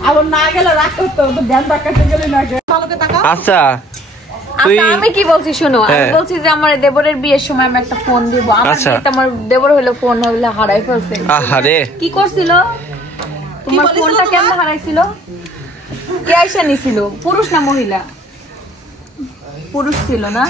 আবার না গেলে রাগ করতো তো ব্যান ধাক্কাতে গেলে না ভালোকে টাকা আচ্ছা তুই আচ্ছা আমি কি বলছি শোনো আমি হ্যাঁ। বলছি যে আমার দেবরের বিয়ের সময় আমি একটা ফোন দিব আমার আচ্ছা। বিয়েতে আমার দেবর হলো ফোন হইলে হারাই ফেলছে আহারে কি করছিল তোমার ফোনটা কেমন হারাইছিল কে আইসা নিছিল পুরুষ না মহিলা পুরুষ ছিল না,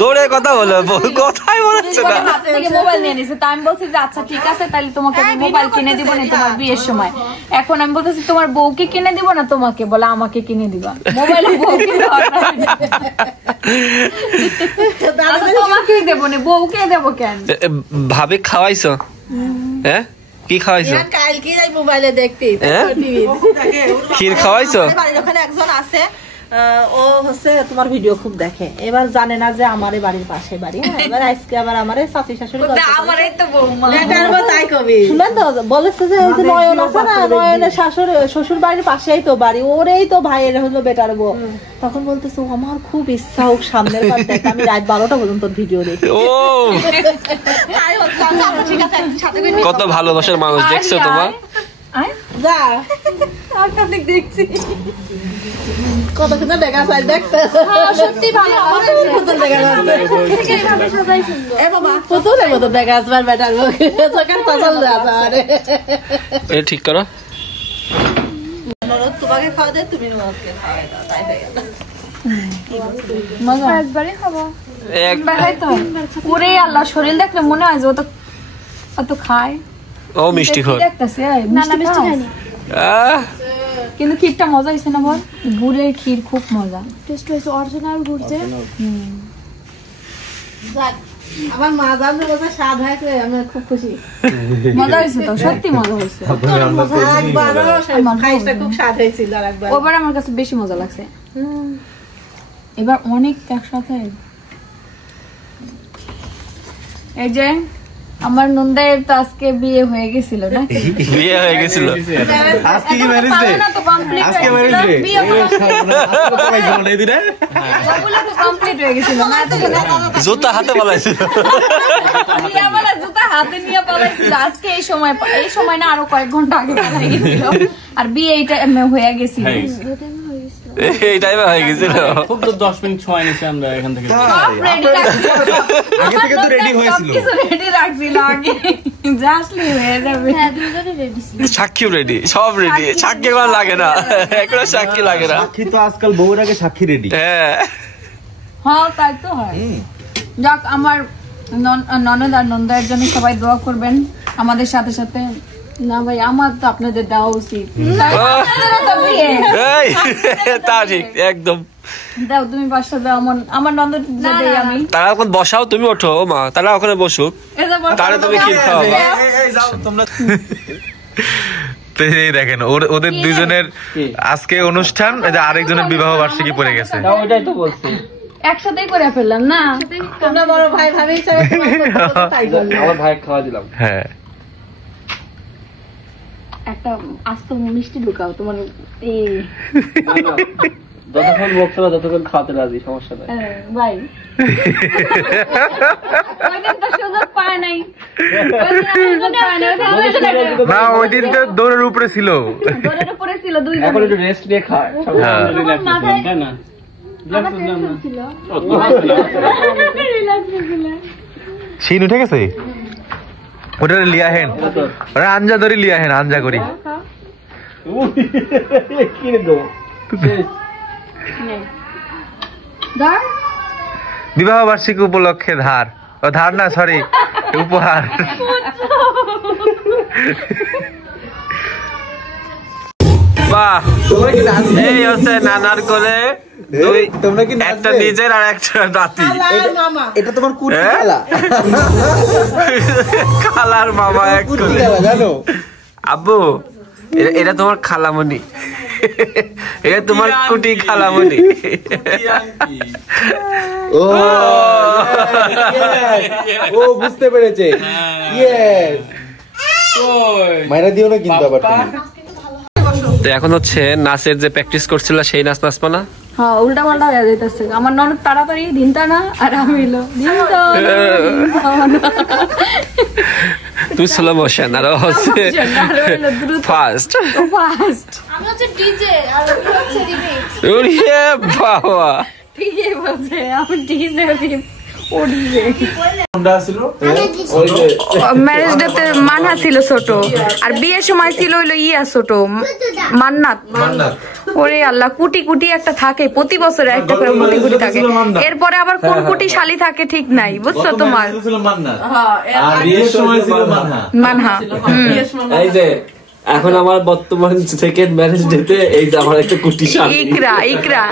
জোরে কথা বলো, কথাই বলছে না। হাত থেকে মোবাইল নিয়ে নিছে। তা আমি বলছি যে আচ্ছা ঠিক আছে, তাহলে তোমাকে আমি মোবাইল কিনে দিব না তোমার বিয়ের সময়। এখন আমি বলতেছি তোমার বউকে কিনে দিব না তোমাকে, বলে আমাকে কিনে দিবা মোবাইল। বউকে তোমাকেই দেবো না, বউকে দেবো কেন? ভাবি খাওয়াইছো? হ্যাঁ কি খাওয়াইছো? কালকে যাই মোবাইলে দেখতে ক্ষীর খাওয়াইছো? ওখানে একজন আছে, ও হচ্ছে তোমার ভিডিও খুব দেখে। এবার জানে না যে আমার বাড়ির পাশে বাড়ি। এবার আজকে আবার আমার চাচি শাশুড়ি তাই কবি শুনলেন তো, বলেছে যে ওই যে নয়ন আছে না, নয়নের শ্বশুর বাড়ির পাশেই তো বাড়ি, ওরেই তো ভাইয়ের হলো বেটার বউ। তখন বলতেছে আমার খুব ইচ্ছা হোক সামনের বার দেখ, আমি রাত 12টা পর্যন্ত ভিডিও দেখি। ও কত ভালোবাসার মানুষ দেখছো তোমার। যা দেখছি কত সুন্দর দেখা যায়, দেখতে সত্যি ভালো দেখা যাচ্ছে। বাবা পুতুলের মতো দেখা আসবার বেটার চোখের তজল এ ঠিক করো। তোমাকে খাওয়া দেয়, তুমি আমাকে খাওয়াই দাও, তাই হয়ে গেল। একবারে খাবো, একবার খাইতো। ওরে আল্লাহ, শরীর দেখলে মনে হয় যে অত খায়। ও মিষ্টি খোর দেখতেছে না, না মিষ্টি খাইনি, কিন্তু ক্ষীরটা মজা হয়েছে না বল? গুড়ের ক্ষীর খুব মজা, টেস্ট হয়েছে অরিজিনাল গুড় যে। আমার মা জানতে বলছে স্বাদ হয়েছে, আমি খুব খুশি। মজা হয়েছে তো, সত্যি মজা হয়েছে। খুব স্বাদ হয়েছিল। ওবার আমার কাছে বেশি মজা লাগছে, এবার অনেক একসাথে। এই যে আমার নন্দায়ের তো আজকে বিয়ে হয়ে গেছিল না? বিয়ে হয়ে গেছিল আজকে কি ম্যারেজ ডে? আজকে ম্যারেজ ডে। কমপ্লিট হয়ে গেছিল না? জুতা হাতে পালাইছিল, জুতা হাতে নিয়ে পালাইছিল। আজকে এই সময় না, আরো কয়েক ঘন্টা আগে পালাই গেছিল। আর বিয়ে এইটা হয়ে গেছিল, এই টাইমে হয়ে গেছিল। খুব তো 10 মিনিট সময় নিয়েছি আমরা এখান থেকে। আগে থেকে তো রেডি হয়েছিল, রেডি রাখছিল আগে, জাস্টলি হয়ে যাবে। সাক্ষী রেডি, সব রেডি। সাক্ষী এখন লাগে না, এখন সাক্ষী লাগে না। সাক্ষী তো আজকাল বউর আগে সাক্ষী রেডি। হ্যাঁ হ্যাঁ তাই তো হয়। যাক, আমার ননদ আর নন্দায়ের জন্য সবাই দোয়া করবেন আমাদের সাথে সাথে। না ভাই, আমার তো আপনাদের দেওয়া উচিত। তা ঠিক, একদম দাও, তুমি পাঁচটা দাও আমার ননদ। আমি তারা এখন বসাও, তুমি ওঠো মা, তারা ওখানে বসুক, তাহলে তুমি ক্ষীর খাওয়াবা। দেখেন ওদের দুইজনের আজকে অনুষ্ঠান, আরেকজনের বিবাহ বার্ষিকী পড়ে গেছে। ওইটাই তো বলছি, একসাথেই করে ফেললাম না। তোমরা বড় ভাই ভাবি হিসাবে আমার ভাই খাওয়া দিলাম। হ্যাঁ, একটা আস্ত মিষ্টি ঢুকাও তোমার যতক্ষণ বলতে পারো ততক্ষণ খাওয়াতে রাজি, সমস্যা নাই ভাই। পায় নাই না, ওই দিন তো দৌড়ের উপরে ছিল, দৌড়ের উপরে ছিল। এখন একটু রেস্ট নিয়ে খায়, তাই না? শিন উঠে গেছে, ওটা লিয়া হেন, ওরা আঞ্জা ধরি লিয়া হেন, আঞ্জা করি। বিবাহ বার্ষিকী উপলক্ষে ধার, ও ধার না, সরি, উপহার। বাহ, এই হচ্ছে নানার কোলে একটা নিজের আর একটা নাতি। এটা তোমার কুটি খালা, খালার মামা এক কোলে, জানো আব্বু? এটা তোমার খালামণি, এটা তোমার কুটি খালামণি। ও বুঝতে পেরেছে। মাইরা দিও না কিন্তু আবার। তো এখন হচ্ছে নাচের যে প্র্যাকটিস করছিল সেই নাচ নাচবো না? হ্যাঁ, উল্টা পাল্টা হয়ে যাইতেছে। আমার ননদ তাড়াতাড়ি দিনটা না, আর আমি হইলো তুই স্লো মোশন আর হচ্ছে ফাস্ট। আমি হচ্ছে ডিজে আর উনি হচ্ছে রিমিক্স। ওরে বাবা, ঠিকই বলছে, আমি ডিজে ম্যারেজ ডেতে মানহা ছিল ছোট, আর বিয়ের সময় ছিল হইলো ইয়া ছোট মান্নাত। ওরে আল্লাহ, কুটি কুটি একটা থাকে প্রতি বছরে, একটা করে কুটি কুটি থাকে। এরপরে আবার কোন কুটি শালি থাকে ঠিক নাই, বুঝছো তোমার? মানহা। এই যে এখন আমার বর্তমান সেকেন্ড ম্যারেজ ডেতে এই যে আমার একটা কুটি শালি ইকরা।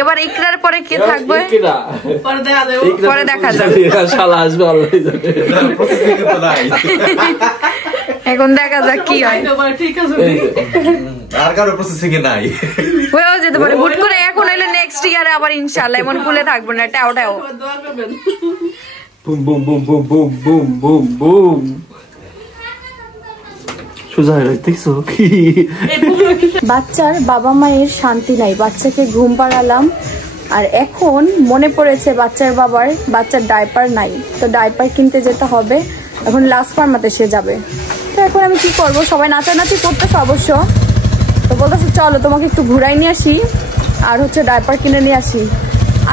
এবার ইকরার পরে কে থাকবে পরে দেখা যাবে। শালা আসবে আল্লাহই জানে। এখন দেখা যাক কি হয়। আর কারো প্রসেসিং এ নাই, হয়েও যেতে পারে হুট করে। এখন হইলে নেক্সট ইয়ারে আবার ইনশাআল্লাহ এমন কুলে থাকবে না। টাও boom boom boom boom boom boom boom boom. বাচ্চার বাবা মায়ের শান্তি নাই, বাচ্চাকে ঘুম পাড়ালাম আর এখন মনে পড়েছে বাচ্চার ডাইপার নাই, তো ডাইপার কিনতে যেতে হবে। এখন লাস্ট ফার্মাতে সে যাবে, তো এখন আমি কি করব? সবাই নাচানাচি করতেছে অবশ্য, তো বলতেছে চলো তোমাকে একটু ঘুরাই নিয়ে আসি আর হচ্ছে ডাইপার কিনে নিয়ে আসি।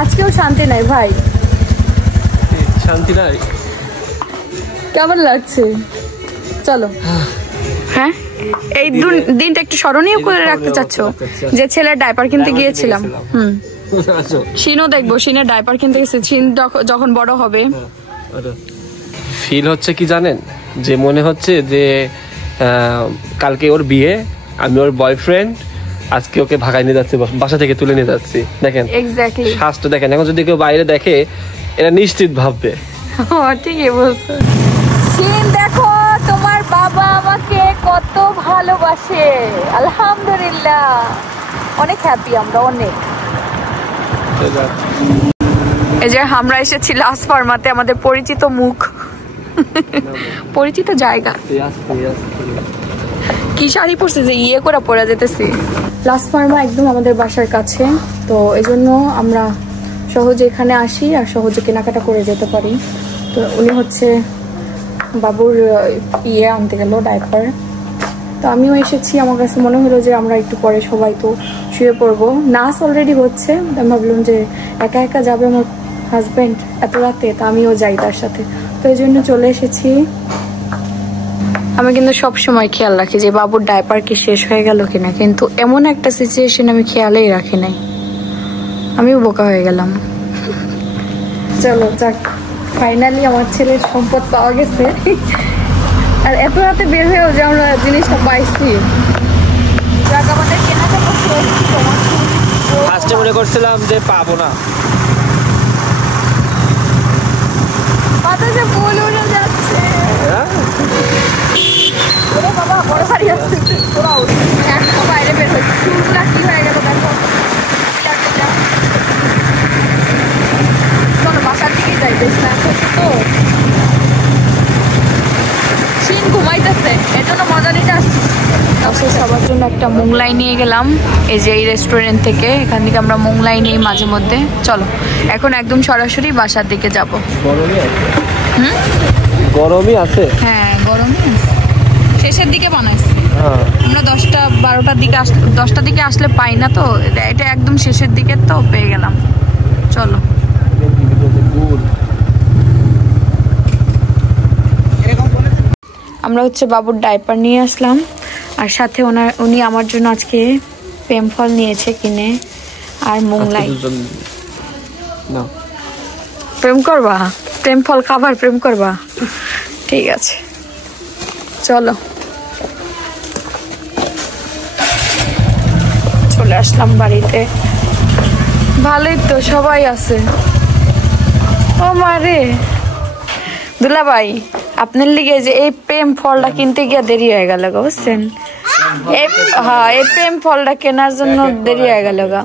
আজকেও শান্তি নাই ভাই, শান্তি নাই। কেমন লাগছে? চলো। হ্যাঁ, এই দিনটা একটু স্মরণীয় করে রাখতে চাচ্ছ যে ছেলের ডাইপার কিনতে গিয়েছিলাম। শিনও দেখবো, শিনের ডাইপার কিনতে গেছে, শিন যখন বড় হবে। ফিল হচ্ছে কি জানেন, যে মনে হচ্ছে যে কালকে ওর বিয়ে, আমি ওর বয়ফ্রেন্ড, আজকে ওকে ভাগাই নিয়ে যাচ্ছি, বাসা থেকে তুলে নিয়ে যাচ্ছি। দেখেন এক্স্যাক্টলি শ্বাসটা দেখেন। এখন যদি কেউ বাইরে দেখে এটা নিশ্চিত ভাববে। ঠিকই বলছো। শিন দেখো তোমার বাবা আমাকে কত ভালোবাসে, আলহামদুলিল্লাহ। অনেক হ্যাপি আমরা, অনেক। এই যে আমরা এসেছি লাস্ট ফার্মাতে, আমাদের পরিচিত মুখ, পরিচিত জায়গা। কি শাড়ি পরছে যে ইয়ে করে পরে যেতেছি। লাস্ট ফার্মা একদম আমাদের বাসার কাছে, তো এই জন্য আমরা সহজে এখানে আসি আর সহজে কেনাকাটা করে যেতে পারি। তো উনি হচ্ছে বাবুর ইয়ে আনতে গেল, ডাইপার। তো আমিও এসেছি, আমার কাছে মনে হলো যে আমরা একটু পরে সবাই তো শুয়ে পড়বো। নাচ অলরেডি হচ্ছে, আমি ভাবলাম যে একা একা যাবে আমার হাজব্যান্ড এত রাতে, তা আমিও যাই তার সাথে, তো এই জন্য চলে এসেছি। আমি কিন্তু সব সময় খেয়াল রাখি যে বাবুর ডাইপার কি শেষ হয়ে গেল কিনা, কিন্তু এমন একটা সিচুয়েশন আমি খেয়ালেই রাখি নাই, আমিও বোকা হয়ে গেলাম। চলো যাক, ফাইনালি আমার ছেলের সম্পদ পাওয়া গেছে। আর এত রাতে বের হয়েও যে আমরা জিনিসটা পাইছি। যাক, আমাদের কেনাকাটা ফার্স্টে মনে করছিলাম যে পাবো না, বাতাসে ফুল উড়ে যাচ্ছে। বাবা বড় ভারী আসছে, একটা বাইরে বের হয়েছে, চুলগুলা কি হয়ে গেল দেখো। চলো বাসার দিকে যাই, বেশ না তো শিন ঘুমাইতেছে, এর জন্য মজা নিতে আসছি। সবার জন্য একটা মোংলাই নিয়ে গেলাম এই যে এই রেস্টুরেন্ট থেকে, এখান থেকে আমরা মোংলাই নিই মাঝে মধ্যে। চলো এখন একদম সরাসরি বাসার দিকে যাবো। গরমই আছে। হ্যাঁ গরমই আছে, শেষের দিকে বানাইছি আমরা। 10টার দিকে আসলে পাই না, তো এটা একদম শেষের দিকে তো পেয়ে গেলাম। চলো আমরা হচ্ছে বাবুর ডাইপার নিয়ে আসলাম, আর সাথে উনি আমার জন্য আজকে প্রেম ফল নিয়েছে কিনে, আর মোংলাই। প্রেম করবা? প্রেম ফল খাবার প্রেম করবা? ঠিক আছে চলো। চলে আসলাম বাড়িতে, ভালোই তো সবাই আছে। ও মারে দুলা ভাই, আপনার লিগে যে এই প্রেম ফলটা কিনতে গিয়ে দেরি হয়ে গেল গো, বুঝছেন? এই প্রেম ফলটা কেনার জন্য দেরি হয়ে গেল গা।